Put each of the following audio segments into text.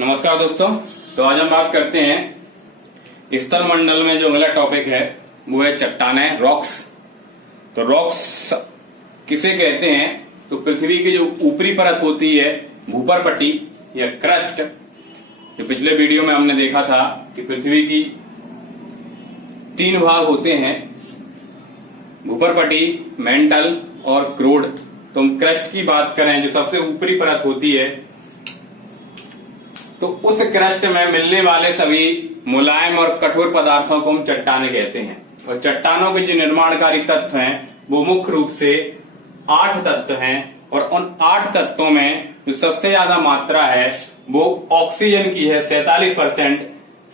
नमस्कार दोस्तों। तो आज हम बात करते हैं स्थल मंडल में जो अगला टॉपिक है वो है चट्टानें, रॉक्स। तो रॉक्स किसे कहते हैं? तो पृथ्वी की जो ऊपरी परत होती है, भूपरपट्टी या क्रस्ट, जो पिछले वीडियो में हमने देखा था कि पृथ्वी की 3 भाग होते हैं, भूपरपट्टी, मेंटल और क्रोड। तो हम क्रस्ट की बात करें, जो सबसे ऊपरी परत होती है, तो उस क्रस्ट में मिलने वाले सभी मुलायम और कठोर पदार्थों को हम चट्टाने कहते हैं। और चट्टानों के जो निर्माणकारी तत्व हैं वो मुख्य रूप से 8 तत्व हैं, और उन 8 तत्वों में जो सबसे ज्यादा मात्रा है वो ऑक्सीजन की है 47%,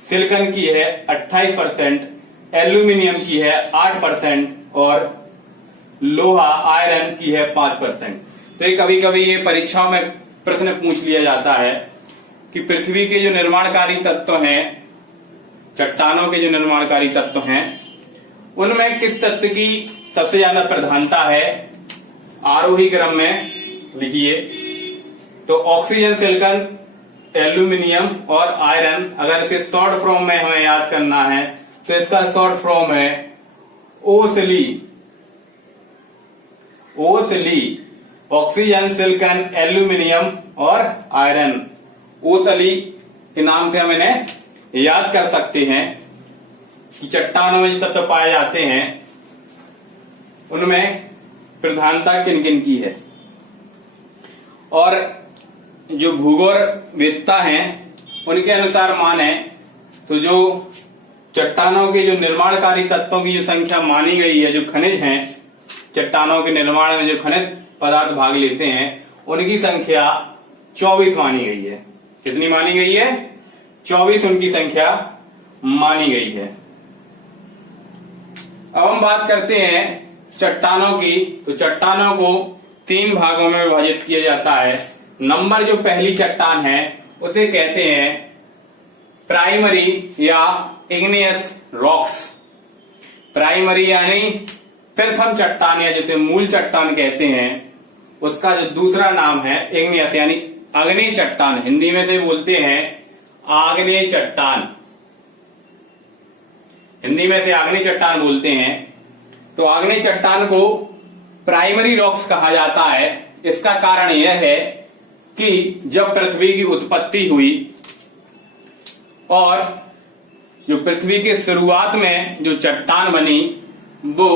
सिलिकॉन की है 28%, एल्यूमिनियम की है 8% और लोहा आयरन की है 5%। तो ये कभी कभी ये परीक्षाओं में प्रश्न पूछ लिया जाता है कि पृथ्वी के जो निर्माणकारी तत्व हैं, चट्टानों के जो निर्माणकारी तत्व हैं, उनमें किस तत्व की सबसे ज्यादा प्रधानता है? आरोही क्रम में लिखिए। तो ऑक्सीजन, सिलिकॉन, एल्यूमिनियम और आयरन। अगर इसे शॉर्ट फॉर्म में हमें याद करना है तो इसका शॉर्ट फॉर्म है ओसली। ऑक्सीजन, सिलिकॉन, एल्यूमिनियम और आयरन, ओसली के नाम से हम इन्हें याद कर सकते हैं कि चट्टानों में जो तत्व पाए जाते हैं उनमें प्रधानता किन किन की है। और जो भूगोलवेत्ता हैं उनके अनुसार माने तो जो चट्टानों के जो निर्माणकारी तत्वों की जो संख्या मानी गई है, जो खनिज हैं चट्टानों के निर्माण में जो खनिज पदार्थ भाग लेते हैं, उनकी संख्या 24 मानी गई है। कितनी मानी गई है? 24 उनकी संख्या मानी गई है। अब हम बात करते हैं चट्टानों की। तो चट्टानों को 3 भागों में विभाजित किया जाता है। नंबर जो पहली चट्टान है उसे कहते हैं प्राइमरी या इग्नियस रॉक्स। प्राइमरी यानी प्रथम चट्टान या जिसे मूल चट्टान कहते हैं, उसका जो दूसरा नाम है इग्नियस यानी आग्नेय चट्टान। हिंदी में से बोलते हैं आग्नेय चट्टान, हिंदी में से आग्नेय चट्टान बोलते हैं। तो आग्नेय चट्टान को प्राइमरी रॉक्स कहा जाता है। इसका कारण यह है कि जब पृथ्वी की उत्पत्ति हुई और जो पृथ्वी के शुरुआत में जो चट्टान बनी वो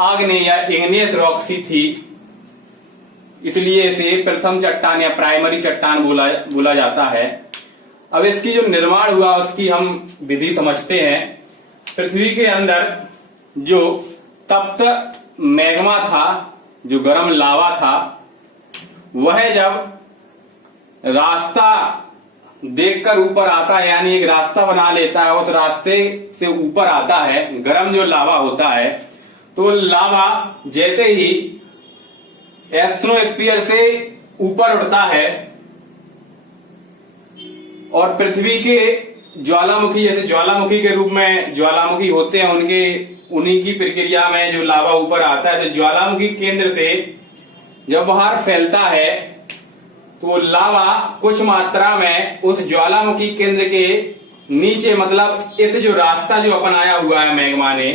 आग्नेय या इग्नियस रॉक्स ही थी, इसलिए इसे प्रथम चट्टान या प्राइमरी चट्टान बोला जाता है। अब इसकी जो निर्माण हुआ उसकी हम विधि समझते हैं। पृथ्वी के अंदर जो तप्त मैग्मा था, जो गर्म लावा था, वह जब रास्ता देखकर ऊपर आता है, यानी एक रास्ता बना लेता है, उस रास्ते से ऊपर आता है, गर्म जो लावा होता है, तो लावा जैसे ही एस्ट्रोस्फीयर से ऊपर उड़ता है और पृथ्वी के ज्वालामुखी, जैसे ज्वालामुखी के रूप में ज्वालामुखी होते हैं, उन्हीं की प्रक्रिया में जो लावा ऊपर आता है, तो ज्वालामुखी केंद्र से जब बाहर फैलता है तो लावा कुछ मात्रा में उस ज्वालामुखी केंद्र के नीचे, मतलब इस जो रास्ता जो अपनाया हुआ है मैग्मा ने,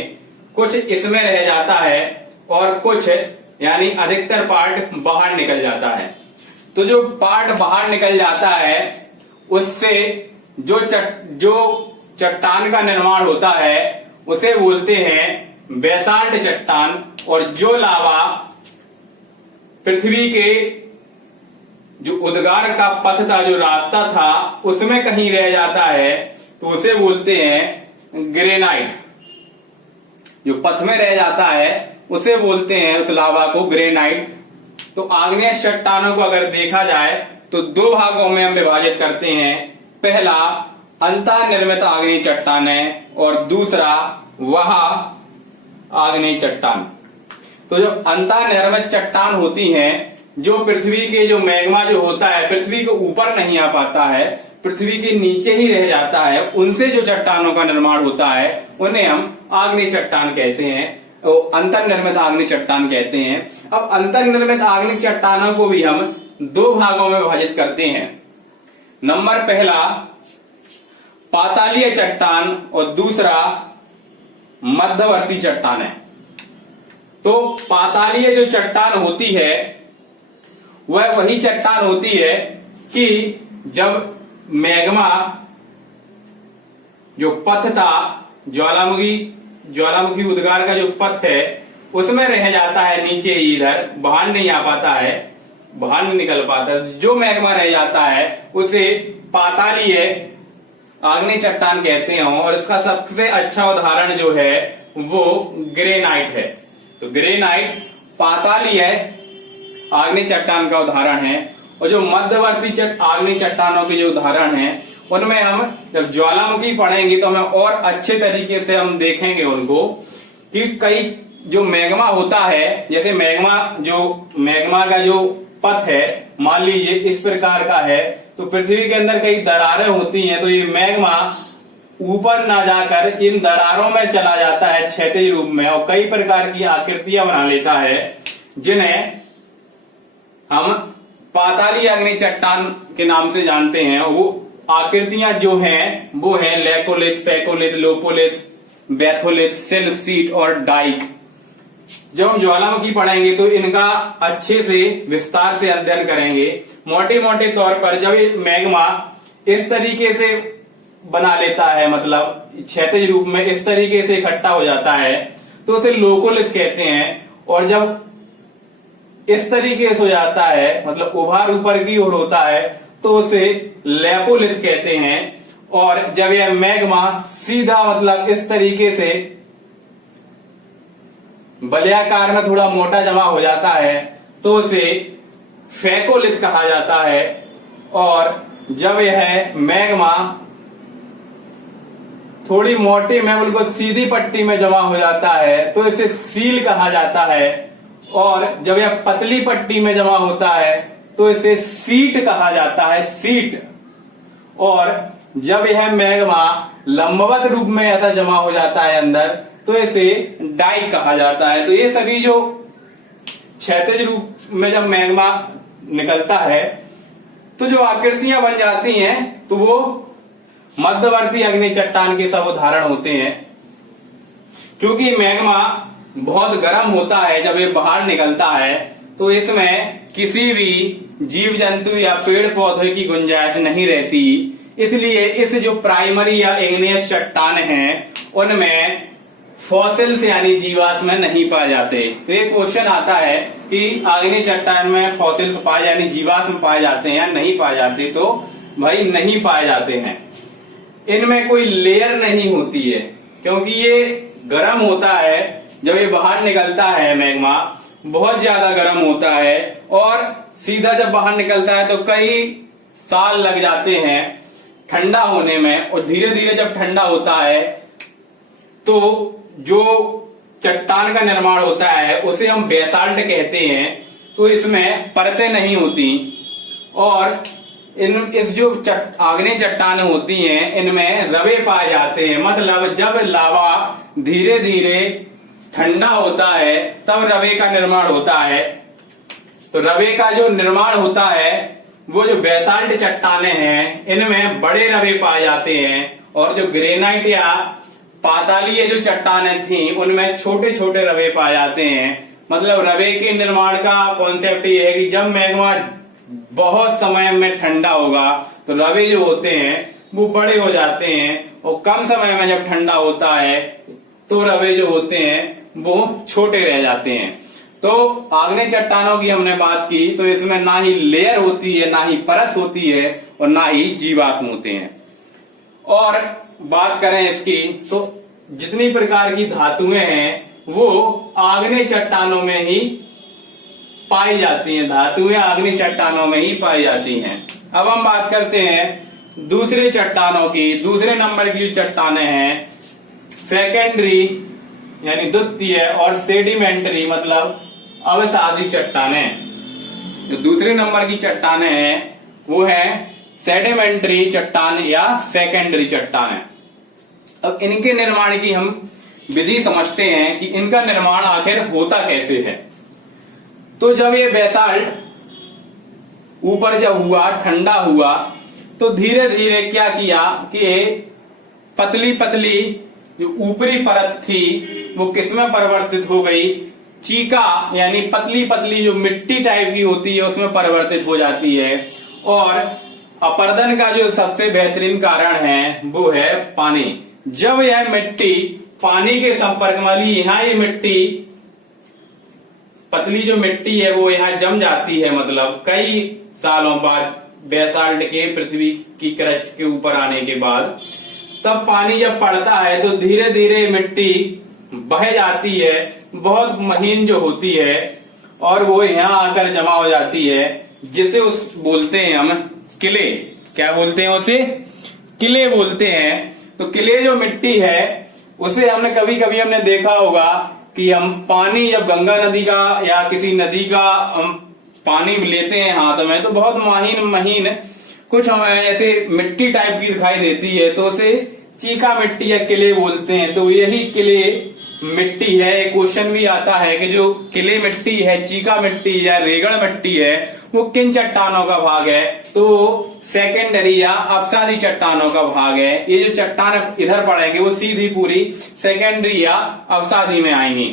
कुछ इसमें रह जाता है और कुछ यानी अधिकतर पार्ट बाहर निकल जाता है। तो जो पार्ट बाहर निकल जाता है उससे जो चट्टान का निर्माण होता है उसे बोलते हैं बेसाल्ट चट्टान। और जो लावा पृथ्वी के जो उद्गार का पथ था, जो रास्ता था, उसमें कहीं रह जाता है तो उसे बोलते हैं ग्रेनाइट। जो पथ में रह जाता है उसे बोलते हैं, उस लावा को, ग्रेनाइट। तो आग्नेय चट्टानों को अगर देखा जाए तो 2 भागों में हम विभाजित करते हैं। पहला अंतर्निर्मित आग्नेय चट्टानें और दूसरा वह आग्नेय चट्टान। तो जो अंतर्निर्मित चट्टान होती हैं, जो पृथ्वी के जो मैग्मा जो होता है पृथ्वी के ऊपर नहीं आ पाता है, पृथ्वी के नीचे ही रह जाता है, उनसे जो चट्टानों का निर्माण होता है उन्हें हम आग्नेय चट्टान कहते हैं, अंतर्निर्मित आग्नेय चट्टान कहते हैं। अब अंतर्निर्मित आग्नेय चट्टानों को भी हम 2 भागों में विभाजित करते हैं। नंबर पहला पातालीय चट्टान और दूसरा मध्यवर्ती चट्टान है। तो पातालीय जो चट्टान होती है वह वही चट्टान होती है कि जब मैग्मा जो पथ था, ज्वालामुखी उद्गार का जो पथ है उसमें रह जाता है नीचे ही, इधर बाहर नहीं आ पाता है, बाहर नहीं निकल पाता। जो मैग्मा रह जाता है उसे पातालीय आग्नेय चट्टान कहते हैं। और इसका सबसे अच्छा उदाहरण जो है वो ग्रेनाइट है। तो ग्रेनाइट पातालीय आग्नेय चट्टान का उदाहरण है। और जो मध्यवर्ती आग्नेय चट्टानों के जो उदाहरण हैं उनमें हम जब ज्वालामुखी पढ़ेंगे तो हमें और अच्छे तरीके से हम देखेंगे उनको कि कई जो मैग्मा होता है, जैसे मैग्मा का जो पथ है मान लीजिए इस प्रकार का है, तो पृथ्वी के अंदर कई दरारें होती हैं, तो ये मैग्मा ऊपर ना जाकर इन दरारों में चला जाता है क्षैतिज रूप में और कई प्रकार की आकृतियां बना लेता है, जिन्हें हम पातालीय आग्नेय चट्टान के नाम से जानते हैं। वो आकृतियां जो हैं वो है लेकोलिथ, फेकोलिथ, लोपोलिथ, बैथोलिथ, सिल्फसीट और डाइक। जब हम ज्वालामुखी पढ़ेंगे तो इनका अच्छे से विस्तार से अध्ययन करेंगे। मोटे मोटे तौर पर जब ये मैग्मा इस तरीके से बना लेता है, मतलब क्षैतिज रूप में इस तरीके से इकट्ठा हो जाता है, तो उसे लोकोलिथ कहते हैं। और जब इस तरीके से हो जाता है, मतलब उभार ऊपर की ओर होता है, तो उसे लेपोलिथ कहते हैं। और जब यह मैग्मा सीधा मतलब इस तरीके से बलयाकार में थोड़ा मोटा जमा हो जाता है तो उसे फेकोलिथ कहा जाता है। और जब यह मैग्मा थोड़ी मोटी में बिल्कुल सीधी पट्टी में जमा हो जाता है तो इसे सील कहा जाता है। और जब यह पतली पट्टी में जमा होता है तो इसे सीट कहा जाता है, सीट। और जब यह मैग्मा लंबवत रूप में ऐसा जमा हो जाता है अंदर तो इसे डाइक कहा जाता है। तो ये सभी जो क्षैतिज रूप में जब मैग्मा निकलता है तो जो आकृतियां बन जाती हैं तो वो मध्यवर्ती अग्नि चट्टान के सब उदाहरण होते हैं। क्योंकि मैग्मा बहुत गर्म होता है, जब ये बाहर निकलता है तो इसमें किसी भी जीव जंतु या पेड़ पौधे की गुंजाइश नहीं रहती। इसलिए इस जो प्राइमरी या इग्नियस चट्टान हैं उनमें फॉसिल्स यानी जीवाश्म नहीं पाए जाते। तो ये क्वेश्चन आता है कि आग्नेय चट्टान में फॉसिल्स पाए यानी जीवाश्म पाए जाते हैं या नहीं पाए जाते, तो भाई नहीं पाए जाते हैं। इनमें कोई लेयर नहीं होती है क्योंकि ये गर्म होता है। जब ये बाहर निकलता है मैग्मा बहुत ज्यादा गर्म होता है और सीधा जब बाहर निकलता है तो कई साल लग जाते हैं ठंडा होने में। और धीरे धीरे जब ठंडा होता है तो जो चट्टान का निर्माण होता है उसे हम बेसाल्ट कहते हैं। तो इसमें परतें नहीं होती और इस जो आग्नेय चट्टान होती हैं इनमें रवे पाए जाते हैं। मतलब जब लावा धीरे धीरे ठंडा होता है तब रवे का निर्माण होता है। तो रवे का जो निर्माण होता है वो जो बेसाल्ट चट्टाने हैं इनमें बड़े रवे पाए जाते हैं। और जो ग्रेनाइट या पातालीय जो चट्टानें थी उनमें छोटे छोटे रवे पाए जाते हैं। मतलब रवे के निर्माण का कॉन्सेप्ट ये है कि जब मैग्मा बहुत समय में ठंडा होगा तो रवे जो होते हैं वो बड़े हो जाते हैं और कम समय में जब ठंडा होता है तो रवे जो होते हैं वो छोटे रह जाते हैं। तो आग्नेय चट्टानों की हमने बात की तो इसमें ना ही लेयर होती है, ना ही परत होती है और ना ही जीवाश्म होते हैं। और बात करें इसकी तो जितनी प्रकार की धातुएं हैं वो आग्नेय चट्टानों में ही पाई जाती हैं। धातुएं आग्नेय चट्टानों में ही पाई जाती हैं। अब हम बात करते हैं दूसरे चट्टानों की। दूसरे नंबर की चट्टानें हैं सेकेंडरी यानी द्वितीय और सेडिमेंटरी मतलब अवसादी चट्टानें। जो दूसरे नंबर की चट्टानें हैं वो है सेडिमेंटरी चट्टान या सेकेंडरी चट्टानें। अब इनके निर्माण की हम विधि समझते हैं कि इनका निर्माण आखिर होता कैसे है। तो जब ये बेसाल्ट ऊपर जब हुआ ठंडा हुआ तो धीरे धीरे क्या किया कि पतली पतली जो ऊपरी परत थी वो किसमें परिवर्तित हो गई, चीका यानी पतली पतली जो मिट्टी टाइप की होती है उसमें परिवर्तित हो जाती है। और अपरदन का जो सबसे बेहतरीन कारण है वो है पानी। जब यह मिट्टी पानी के संपर्क वाली यहाँ ये मिट्टी पतली जो मिट्टी है वो यहाँ जम जाती है, मतलब कई सालों बाद बेसाल्ट के पृथ्वी की क्रस्ट के ऊपर आने के बाद, तब पानी जब पड़ता है तो धीरे धीरे मिट्टी बह जाती है, बहुत महीन जो होती है, और वो यहाँ आकर जमा हो जाती है, जिसे उस बोलते हैं हम किले। क्या बोलते हैं उसे? किले बोलते हैं। तो किले जो मिट्टी है उसे हमने कभी कभी हमने देखा होगा कि हम पानी जब गंगा नदी का या किसी नदी का हम पानी लेते हैं हाथ में तो बहुत महीन महीन कुछ हमें ऐसे मिट्टी टाइप की दिखाई देती है, तो उसे चीका मिट्टी या किले बोलते हैं। तो यही किले मिट्टी है। एक क्वेश्चन भी आता है कि जो किले मिट्टी है, चीका मिट्टी या रेगड़ मिट्टी है, वो किन चट्टानों का भाग है? तो सेकेंडरी या अवसादी चट्टानों का भाग है। ये जो चट्टान इधर पड़ेंगे वो सीधी पूरी सेकेंडरी या अवसादी में आएंगी।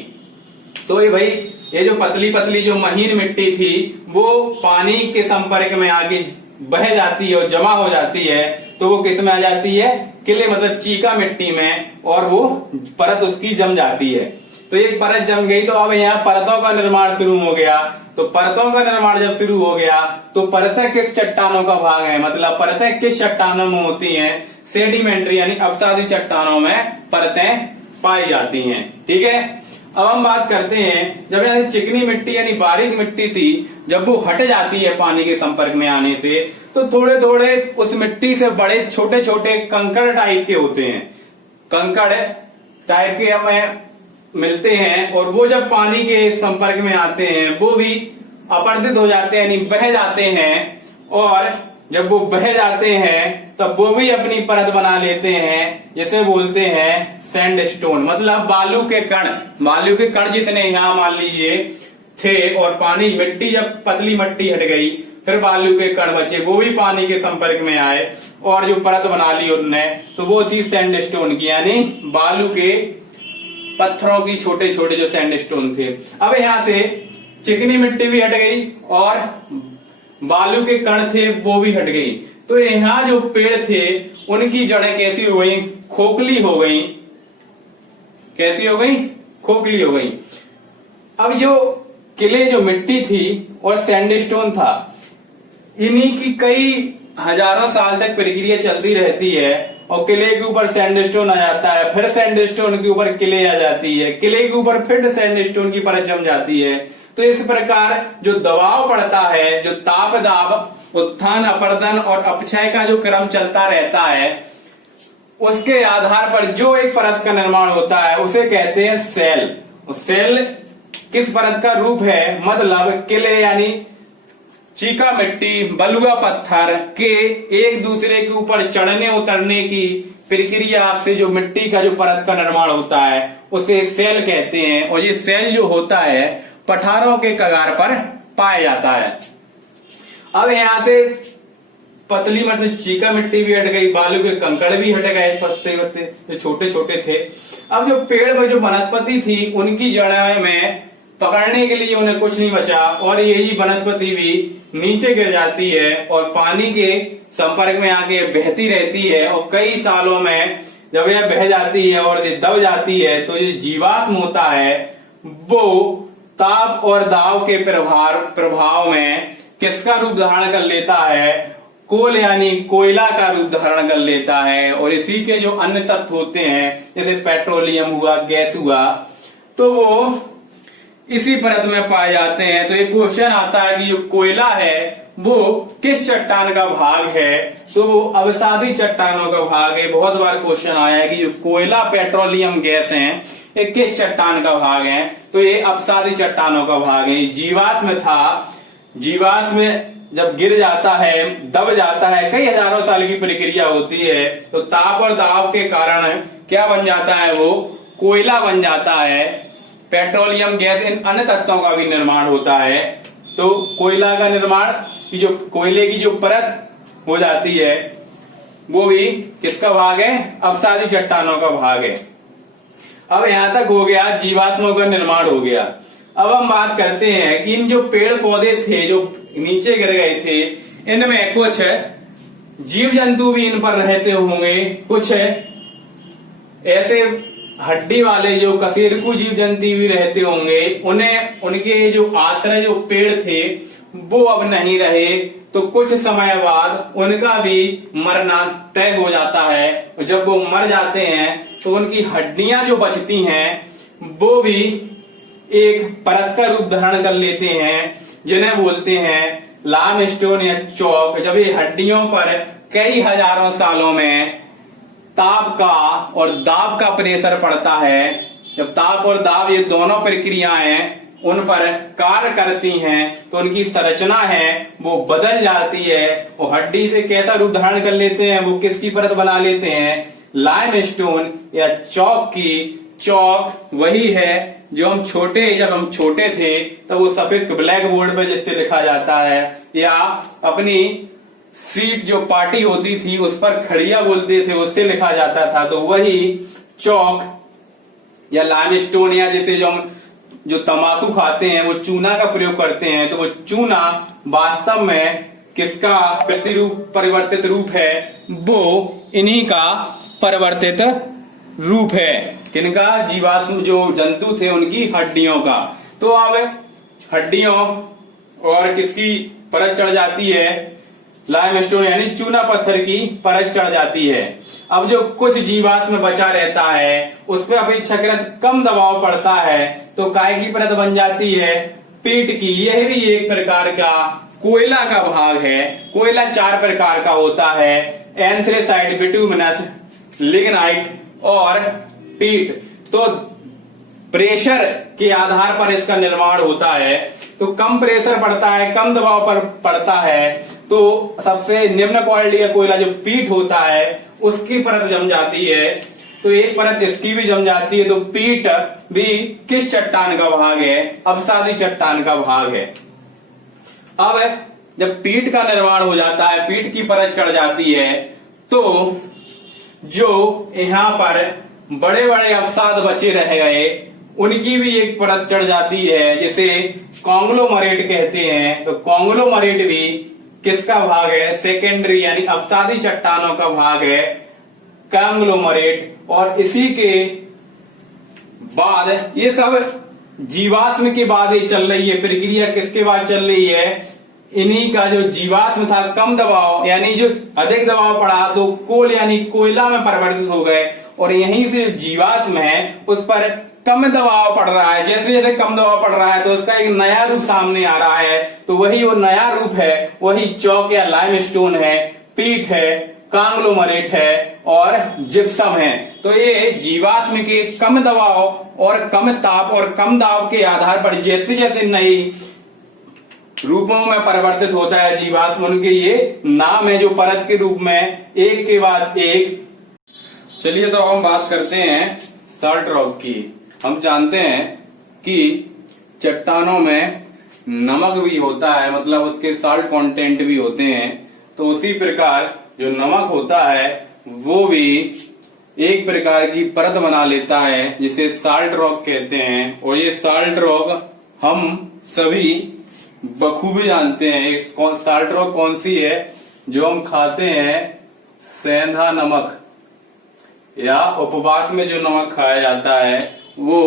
तो ये भाई ये जो पतली पतली जो महीन मिट्टी थी वो पानी के संपर्क में आके बह जाती है और जमा हो जाती है, तो वो किस में आ जाती है? किले मतलब चीका मिट्टी में, और वो परत उसकी जम जाती है। तो एक परत जम गई तो अब यहाँ परतों का निर्माण शुरू हो गया। तो परतों का निर्माण जब शुरू हो गया तो परतें किस चट्टानों का भाग है, मतलब परतें किस चट्टानों में होती हैं? सेडिमेंट्री यानी अवसादी चट्टानों में परतें पाई जाती हैं। ठीक है, अब हम बात करते हैं जब ऐसी चिकनी मिट्टी यानी बारीक मिट्टी थी, जब वो हट जाती है पानी के संपर्क में आने से, तो थोड़े थोड़े उस मिट्टी से बड़े छोटे छोटे कंकड़ टाइप के होते हैं, कंकड़ टाइप के हमें मिलते हैं, और वो जब पानी के संपर्क में आते हैं वो भी अपरदित हो जाते हैं यानी बह जाते हैं, और जब वो बह जाते हैं तब वो भी अपनी परत बना लेते हैं, जिसे बोलते हैं सैंडस्टोन, मतलब बालू के कण। बालू के कण जितने यहाँ मान लीजिए थे, और पानी मिट्टी जब पतली मिट्टी हट गई फिर बालू के कण बचे, वो भी पानी के संपर्क में आए और जो परत बना ली उनने, तो वो थी सैंडस्टोन की, यानी बालू के पत्थरों की छोटे छोटे जो सैंडस्टोन थे। अब यहाँ से चिकनी मिट्टी भी हट गई और बालू के कण थे वो भी हट गई। तो यहाँ जो पेड़ थे उनकी जड़ें कैसी हो गई? खोखली हो गई। कैसी हो गई? खोखली हो गई। अब जो किले जो मिट्टी थी और सैंडस्टोन था, इन्हीं की कई हजारों साल तक प्रक्रिया चलती रहती है, और किले के ऊपर सैंडस्टोन आ जाता है, फिर सैंडस्टोन के ऊपर किले आ जाती है, किले के ऊपर फिर सैंडस्टोन की परत जम जाती है। तो इस प्रकार जो दबाव पड़ता है, जो ताप दाब, उत्थान अपरदन और अपक्षय का जो क्रम चलता रहता है, उसके आधार पर जो एक परत का निर्माण होता है उसे कहते हैं सेल। सेल किस परत का रूप है? मतलब किले यानी चीका मिट्टी, बलुआ पत्थर के एक दूसरे के ऊपर चढ़ने उतरने की प्रक्रिया से जो मिट्टी का जो परत का निर्माण होता है उसे सेल कहते हैं। और ये सेल जो होता है पठारों के कगार पर पाया जाता है। अब यहाँ से पतली मतलब चीका मिट्टी भी हट गई, बालू के कंकड़ भी हट गए, पत्ते पत्ते जो छोटे छोटे थे। अब जो पेड़ में जो वनस्पति थी उनकी जड़ों में पकड़ने के लिए उन्हें कुछ नहीं बचा, और यही वनस्पति भी नीचे गिर जाती है और पानी के संपर्क में आके बहती रहती है, और कई सालों में जब यह बह जाती है और ये दब जाती है तो ये जीवाश्म होता है वो ताप और दाब के प्रभाव में किसका रूप धारण कर लेता है? कोल यानी कोयला का रूप धारण कर लेता है। और इसी के जो अन्य तत्व होते हैं जैसे पेट्रोलियम हुआ, गैस हुआ, तो वो इसी परत में पाए जाते हैं। तो एक क्वेश्चन आता है कि जो कोयला है वो किस चट्टान का भाग है? तो वो अवसादी चट्टानों का भाग है। बहुत बार क्वेश्चन आया है कि जो कोयला पेट्रोलियम गैस हैं ये किस चट्टान का भाग है? तो ये अवसादी चट्टानों का भाग है। जीवाश्म था, जीवाश्म जब गिर जाता है, दब जाता है, कई हजारों साल की प्रक्रिया होती है, तो ताप और दाब के कारण क्या बन जाता है? वो कोयला बन जाता है। पेट्रोलियम गैस, इन अन्य तत्वों का भी निर्माण होता है। तो कोयला का निर्माण की जो कोयले की जो परत हो जाती है, वो भी किसका भाग है? अवसादी चट्टानों का भाग है। अब यहां तक हो गया, जीवाश्मों का निर्माण हो गया। अब हम बात करते हैं कि इन जो पेड़ पौधे थे जो नीचे गिर गए थे, इनमें कुछ जीव जंतु भी इन पर रहते होंगे, कुछ ऐसे हड्डी वाले जो कशेरुकी जीव जंतु भी रहते होंगे। उन्हें उनके जो आश्रय जो पेड़ थे वो अब नहीं रहे, तो कुछ समय बाद उनका भी मरना तय हो जाता है। और जब वो मर जाते हैं तो उनकी हड्डियां जो बचती हैं वो भी एक परत का रूप धारण कर लेते हैं, जिन्हें बोलते हैं लाइमस्टोन या चौक। जब ये हड्डियों पर कई हजारों सालों में ताप का और दाब का प्रेशर पड़ता है, जब ताप और दाब ये दोनों प्रक्रियाएं उन पर कार्य करती हैं, तो उनकी संरचना है वो बदल जाती है और हड्डी से कैसा रूप धारण कर लेते हैं, वो किसकी परत बना लेते हैं? लाइमस्टोन या चौक की। चौक वही है जो जब हम छोटे थे तब वो सफेद ब्लैक बोर्ड पे जिससे लिखा जाता है, या अपनी सीट जो पार्टी होती थी उस पर खड़िया बोलते थे, उससे लिखा जाता था। तो वही चौक या लाइमस्टोन, या जैसे जो तंबाकू खाते हैं वो चूना का प्रयोग करते हैं, तो वो चूना वास्तव में किसका प्रतिरूप परिवर्तित रूप है? वो इन्हीं का परिवर्तित रूप है। किनका? जीवाश्म जो जंतु थे उनकी हड्डियों का। तो अब हड्डियों और किसकी परत चढ़ जाती है? लाइमस्टोन यानी चूना पत्थर की परत चढ़ जाती है। अब जो कुछ जीवाश्म बचा रहता है उस पर अपेक्षाकृत कम दबाव पड़ता है, तो काय की परत बन जाती है? पीट की। यह भी एक प्रकार का कोयला का भाग है। कोयला 4 प्रकार का होता है, एंथ्रेसाइट, बिटुमिनस, लिग्नाइट और पीट। तो प्रेशर के आधार पर इसका निर्माण होता है। तो कम प्रेशर पड़ता है, कम दबाव पर पड़ता है, तो सबसे निम्न क्वालिटी का कोयला जो पीट होता है उसकी परत जम जाती है। तो एक परत इसकी भी जम जाती है। तो पीट भी किस चट्टान का भाग है? अवसादी चट्टान का भाग है। अब जब पीट का निर्माण हो जाता है, पीट की परत चढ़ जाती है, तो जो यहाँ पर बड़े बड़े अवसाद बचे रह गए उनकी भी एक परत चढ़ जाती है, जिसे कॉन्ग्लोमरेट कहते हैं। तो कॉन्ग्लोमरेट भी किसका भाग है? सेकेंडरी यानी अवसादी चट्टानों का भाग है कॉन्ग्लोमरेट। और इसी के बाद ये सब जीवाश्म के बाद ही चल रही है प्रक्रिया। किसके बाद चल रही है? इन्हीं का जो जीवाश्म था कम दबाव यानी जो अधिक दबाव पड़ा तो कोल यानी कोयला में परिवर्तित हो गए, और यहीं से जीवाश्म है उस पर कम दबाव पड़ रहा है। जैसे जैसे कम दबाव पड़ रहा है तो उसका एक नया रूप सामने आ रहा है। तो वही वो नया रूप है, वही चौक या लाइमस्टोन है, पीट है, कॉन्ग्लोमरेट है और जिप्सम है। तो ये जीवाश्म के कम दबाव और कम ताप और कम दाब के आधार पर जैसे जैसे नई रूपों में परिवर्तित होता है जीवाश्म, उनके ये नाम है जो परत के रूप में एक के बाद एक। चलिए तो हम बात करते हैं साल्ट रॉक की। हम जानते हैं कि चट्टानों में नमक भी होता है, मतलब उसके साल्ट कंटेंट भी होते हैं। तो उसी प्रकार जो नमक होता है वो भी एक प्रकार की परत बना लेता है जिसे साल्ट रॉक कहते हैं। और ये साल्ट रॉक हम सभी बखूबी जानते हैं। साल्ट रॉक कौन सी है? जो हम खाते हैं सेंधा नमक, या उपवास में जो नमक खाया जाता है वो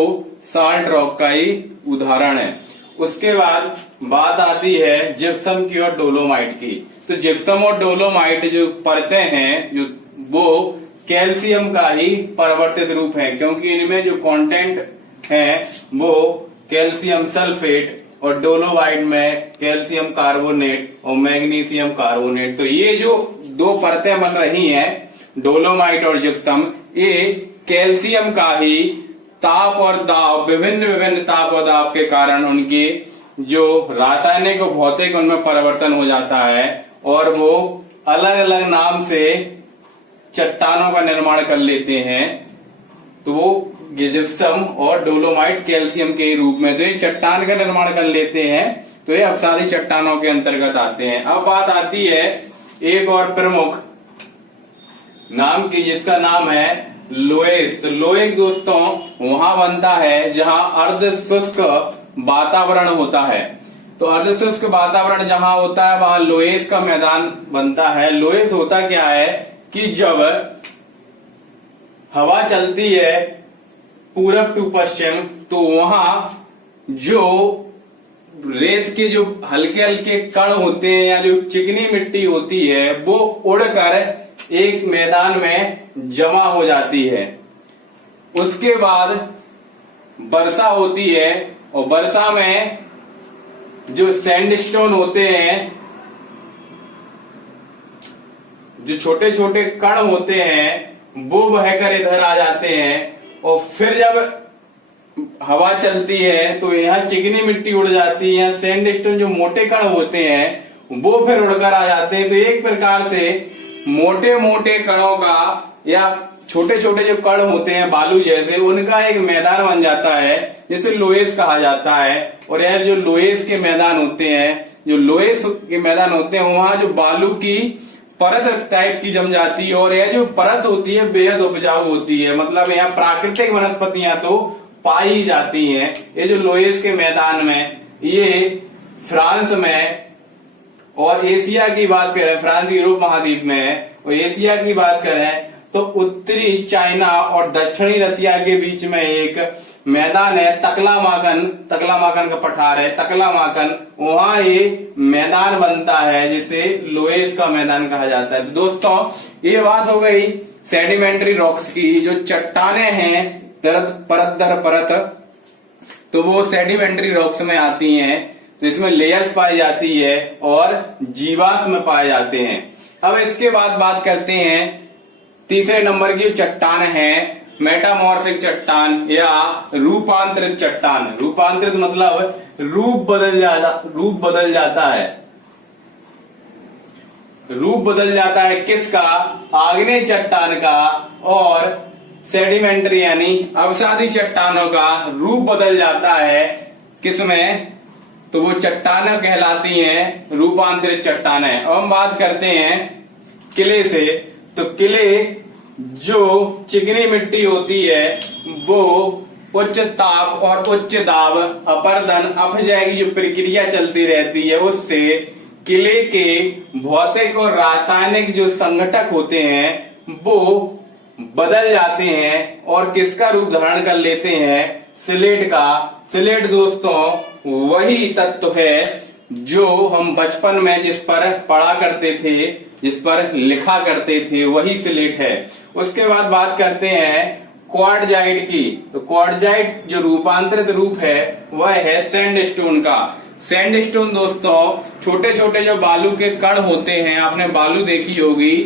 साल्ट रॉक का ही उदाहरण है। उसके बाद बात आती है जिप्सम की और डोलोमाइट की। तो जिप्सम और डोलोमाइट जो परतें हैं जो वो कैल्शियम का ही परिवर्तित रूप है, क्योंकि इनमें जो कंटेंट है वो कैल्शियम सल्फेट और डोलोमाइट में कैल्शियम कार्बोनेट और मैग्नीशियम कार्बोनेट। तो ये जो दो परतें बन रही हैं डोलोमाइट और जिप्सम, ये कैल्शियम का ही ताप और दाब, विभिन्न विभिन्न ताप और दाब के कारण उनके जो रासायनिक और भौतिक उनमें परिवर्तन हो जाता है और वो अलग अलग नाम से चट्टानों का निर्माण कर लेते हैं। तो वो जिप्सम और डोलोमाइट कैल्शियम के रूप में तो ये चट्टान का निर्माण कर लेते हैं। तो ये अवसादी चट्टानों के अंतर्गत आते हैं। अब बात आती है एक और प्रमुख नाम की, जिसका नाम है लोएस। तो लोएस दोस्तों वहां बनता है जहां अर्ध शुष्क वातावरण होता है। तो अर्ध शुष्क वातावरण जहां होता है वहां लोएस का मैदान बनता है। लोएस होता क्या है कि जब हवा चलती है पूरब टू पश्चिम, तो वहां जो रेत के जो हल्के हल्के कण होते हैं या जो चिकनी मिट्टी होती है वो उड़कर एक मैदान में जमा हो जाती है। उसके बाद वर्षा होती है और वर्षा में जो सैंडस्टोन होते हैं, जो छोटे छोटे कण होते हैं वो बहकर इधर आ जाते हैं और फिर जब हवा चलती है तो यहाँ चिकनी मिट्टी उड़ जाती है, सैंडस्टोन जो मोटे कण होते हैं वो फिर उड़कर आ जाते हैं। तो एक प्रकार से मोटे मोटे कणों का या छोटे छोटे जो कण होते हैं बालू जैसे, उनका एक मैदान बन जाता है जिसे लोएस कहा जाता है। और यह जो लोएस के मैदान होते हैं, जो लोएस के मैदान होते हैं वहां जो बालू की परत टाइप की जम जाती है और यह जो परत होती है बेहद उपजाऊ होती है। मतलब यहाँ प्राकृतिक वनस्पतियां तो पाई जाती हैं। ये जो लोएस के मैदान में, ये फ्रांस में और एशिया की बात करें, फ्रांस यूरोप महाद्वीप में है, और एशिया की बात करें तो उत्तरी चाइना और दक्षिणी रसिया के बीच में एक मैदान है तकलामाकन का पठार है तकलामाकन, वहां ये मैदान बनता है जिसे लोएस का मैदान कहा जाता है। तो दोस्तों ये बात हो गई सेडिमेंट्री रॉक्स की। जो चट्टाने हैं परत दर परत, तो वो सेडिमेंट्री रॉक्स में आती हैं। तो इसमें लेयर्स पाई जाती है और जीवाश्म पाए जाते हैं। अब इसके बाद बात करते हैं तीसरे नंबर की चट्टान है मेटामॉर्फिक चट्टान या रूपांतरित चट्टान। रूपांतरित मतलब रूप बदल जाता है। रूप बदल जाता है किसका? आग्नेय चट्टान का और सेडिमेंट्री यानी अवसादी चट्टानों का रूप बदल जाता है किसमें? तो वो चट्टानें कहलाती हैं रूपांतरित चट्टानें। अब हम बात करते हैं किले से। तो किले जो चिकनी मिट्टी होती है वो उच्च ताप और उच्च दाब अपर्दन अपक्षय की जो प्रक्रिया चलती रहती है उससे किले के भौतिक और रासायनिक जो संघटक होते हैं वो बदल जाते हैं और किसका रूप धारण कर लेते हैं? सिलेट का। सिलेट दोस्तों वही तत्व है जो हम बचपन में जिस पर पढ़ा करते थे, जिस पर लिखा करते थे, वही सिलेट है। उसके बाद बात करते हैं क्वार्टजाइट की। तो क्वार्टजाइट जो रूपांतरित रूप है वह है सैंडस्टोन का। सैंडस्टोन दोस्तों छोटे छोटे जो बालू के कण होते हैं, आपने बालू देखी होगी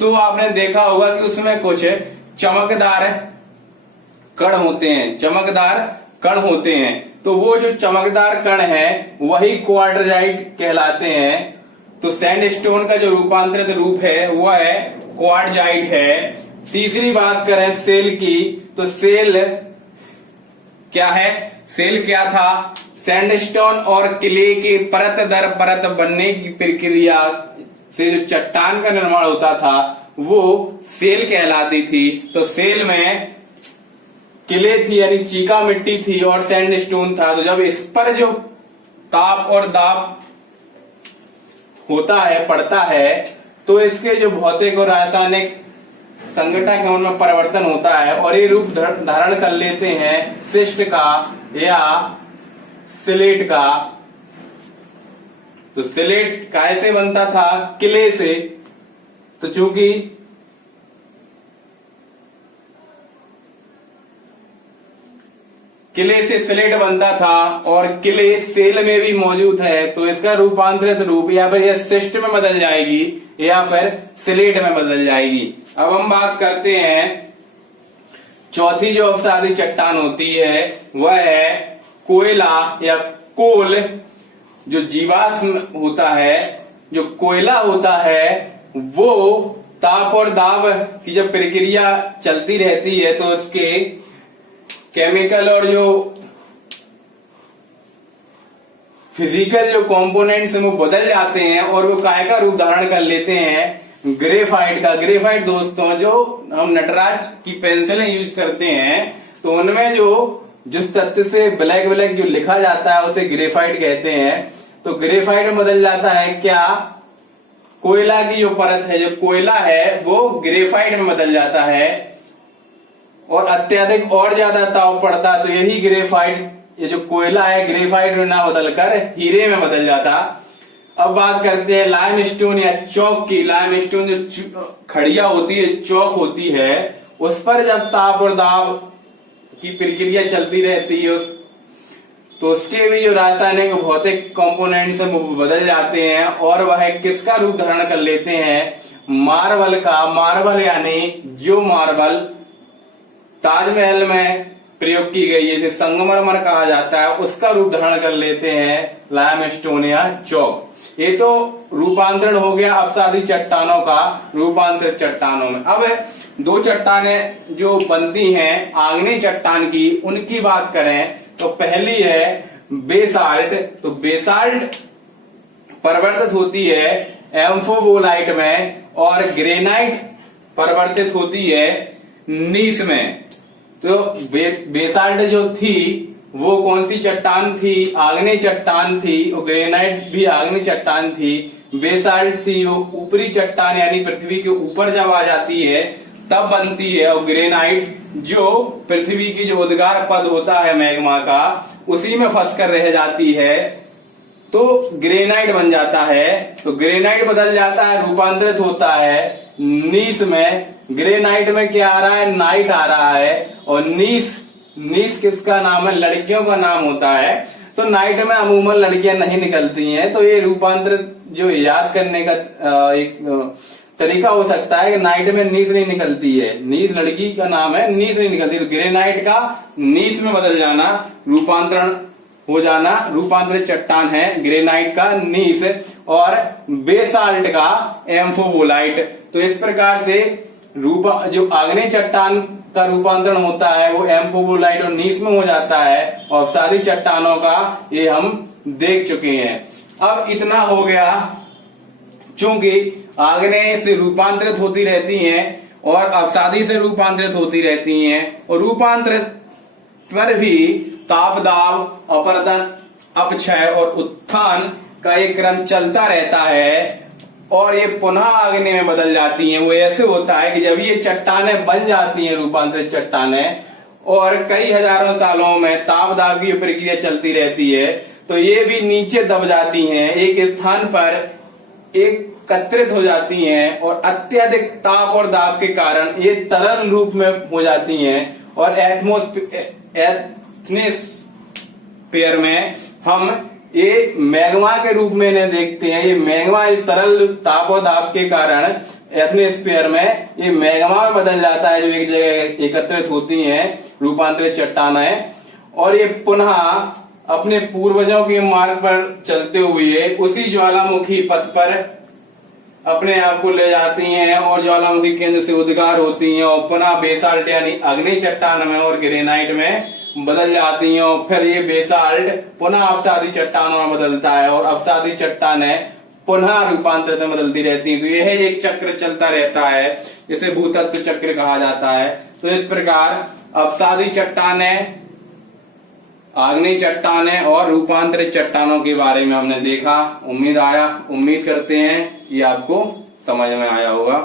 तो आपने देखा होगा कि उसमें कुछ चमकदार कण होते हैं, चमकदार कण होते हैं। तो वो जो चमकदार कण है वही क्वार्टजाइट कहलाते हैं। तो सैंडस्टोन का जो रूपांतरित रूप है वह है क्वार्टजाइट है। तीसरी बात करें सेल की, तो सेल क्या है? सेल क्या था? सैंडस्टोन और किले के परत दर परत बनने की प्रक्रिया से जो चट्टान का निर्माण होता था वो सेल कहलाती थी। तो सेल में किले थी यानी चीका मिट्टी थी और सैंडस्टोन था। तो जब इस पर जो ताप और दाब होता है, पड़ता है, तो इसके जो भौतिक और रासायनिक संघटक है उनमें परिवर्तन होता है और ये रूप धारण कर लेते हैं शिस्ट का या सिलेट का। तो सिलेट कैसे बनता था? किले से। तो चूंकि किले से सिलेट बनता था और किले सेल में भी मौजूद है, तो इसका रूपांतरित रूप या फिर यह शिस्ट में बदल जाएगी या फिर सिलेट में बदल जाएगी। अब हम बात करते हैं चौथी जो अवसादी चट्टान होती है वह है कोयला या कोल। जो जीवाश्म होता है, जो कोयला होता है, वो ताप और दाब की जब प्रक्रिया चलती रहती है तो उसके केमिकल और जो फिजिकल जो कंपोनेंट्स हैं वो बदल जाते हैं और वो काय का रूप धारण कर लेते हैं ग्रेफाइट का। ग्रेफाइट दोस्तों जो हम नटराज की पेंसिलें यूज करते हैं तो उनमें जो जिस तत्व से ब्लैक ब्लैक जो लिखा जाता है उसे ग्रेफाइट कहते हैं। तो ग्रेफाइट में बदल जाता है क्या, कोयला की जो परत है, जो कोयला है वो ग्रेफाइट में बदल जाता है और अत्यधिक और ज्यादा ताप पड़ता तो यही ग्रेफाइट, ये जो कोयला है ग्रेफाइट में ना बदलकर हीरे में बदल जाता। अब बात करते हैं लाइमस्टोन या चौक की। लाइमस्टोन जो खड़िया होती है, चौक होती है, उस पर जब ताप और दाब की प्रक्रिया चलती रहती है तो उसके भी जो रासायनिक भौतिक कंपोनेंट्स हैं वो बदल जाते हैं और वह किसका रूप धारण कर लेते हैं, मार्बल का। मार्बल यानी जो मार्बल ताजमहल में प्रयोग की गई है, इसे संगमरमर कहा जाता है, उसका रूप धारण कर लेते हैं लाइमस्टोन या चौक। ये तो रूपांतरण हो गया अपसादी चट्टानों का रूपांतरित चट्टानों में। अब दो चट्टानें जो बनती हैं आग्नेय चट्टान की, उनकी बात करें तो पहली है बेसाल्ट। तो बेसाल्ट परिवर्तित होती है एम्फोबोलाइट में और ग्रेनाइट परिवर्तित होती है नीस में। तो बेसाल्ट जो थी वो कौन सी चट्टान थी, आग्नेय चट्टान थी, और ग्रेनाइट भी आग्नेय चट्टान थी। बेसाल्ट थी वो ऊपरी चट्टान यानी पृथ्वी के ऊपर जब आ जाती है तब बनती है, और ग्रेनाइट जो पृथ्वी की जो उद्गार पद होता है मैग्मा का उसी में फंसकर रह जाती है तो ग्रेनाइट बन जाता है। तो ग्रेनाइट बदल जाता है, रूपांतरित होता है नीस में। ग्रेनाइट में क्या आ रहा है, नाइट आ रहा है, और नीस किसका नाम है, लड़कियों का नाम होता है। तो नाइट में अमूमन लड़कियां नहीं निकलती हैं, तो ये रूपांतरित जो याद करने का एक तरीका हो सकता है कि नाइट में नीस नहीं निकलती है, नीस लड़की का नाम है, नीस नहीं निकलती। तो ग्रेनाइट का नीस में बदल जाना, रूपांतरण हो जाना, रूपांतरित चट्टान है ग्रेनाइट का नीस, और बेसाल्ट का एम्फोबोलाइट। तो इस प्रकार से जो आग्नेय चट्टान का रूपांतरण होता है वो एम्फोबोलाइट और नीस में हो जाता है, और अपसादी चट्टानों का ये हम देख चुके हैं। अब इतना हो गया, चूंकि आग्नेय से रूपांतरित होती रहती हैं और अपसादी से रूपांतरित होती रहती हैं, और रूपांतरित पर भी ताप दाब अपरदन अपक्षय और उत्थान का एक क्रम चलता रहता है और ये पुनः आग्नेय में बदल जाती हैं। वो ऐसे होता है कि जब ये चट्टानें बन जाती हैं रूपांतरित चट्टानें और कई हजारों सालों में ताप दाब की प्रक्रिया चलती रहती है तो ये भी नीचे दब जाती हैं, एक स्थान पर एकत्रित हो जाती हैं और अत्यधिक ताप और दाब के कारण ये तरल रूप में हो जाती हैं, और एटमॉस्फेयर में हम ये मैग्मा के रूप में इन्हें देखते हैं। ये मैग्मा तरल ताप और दाब के कारण एटमॉस्फेयर में ये मैग्मा में बदल जाता है, जो एक जगह एकत्रित होती हैं रूपांतरित चट्टानें, और ये पुनः अपने पूर्वजों के मार्ग पर चलते हुए उसी ज्वालामुखी पथ पर अपने आप को ले जाती हैं और ज्वालामुखी केंद्र से उद्गार होती हैं और पुनः बेसाल्ट यानी अग्नि चट्टान में और ग्रेनाइट में बदल जाती हैं, और फिर ये बेसाल्ट पुनः अपसादी चट्टानों में बदलता है और अपसादी चट्टानें पुनः रूपांतरित में बदलती रहती हैं। तो यह एक चक्र चलता रहता है, जिसे भूतत्व चक्र कहा जाता है। तो इस प्रकार अपसादी चट्टानें, आग्नेय चट्टानें और रूपांतरित चट्टानों के बारे में हमने देखा। उम्मीद करते हैं कि आपको समझ में आया होगा।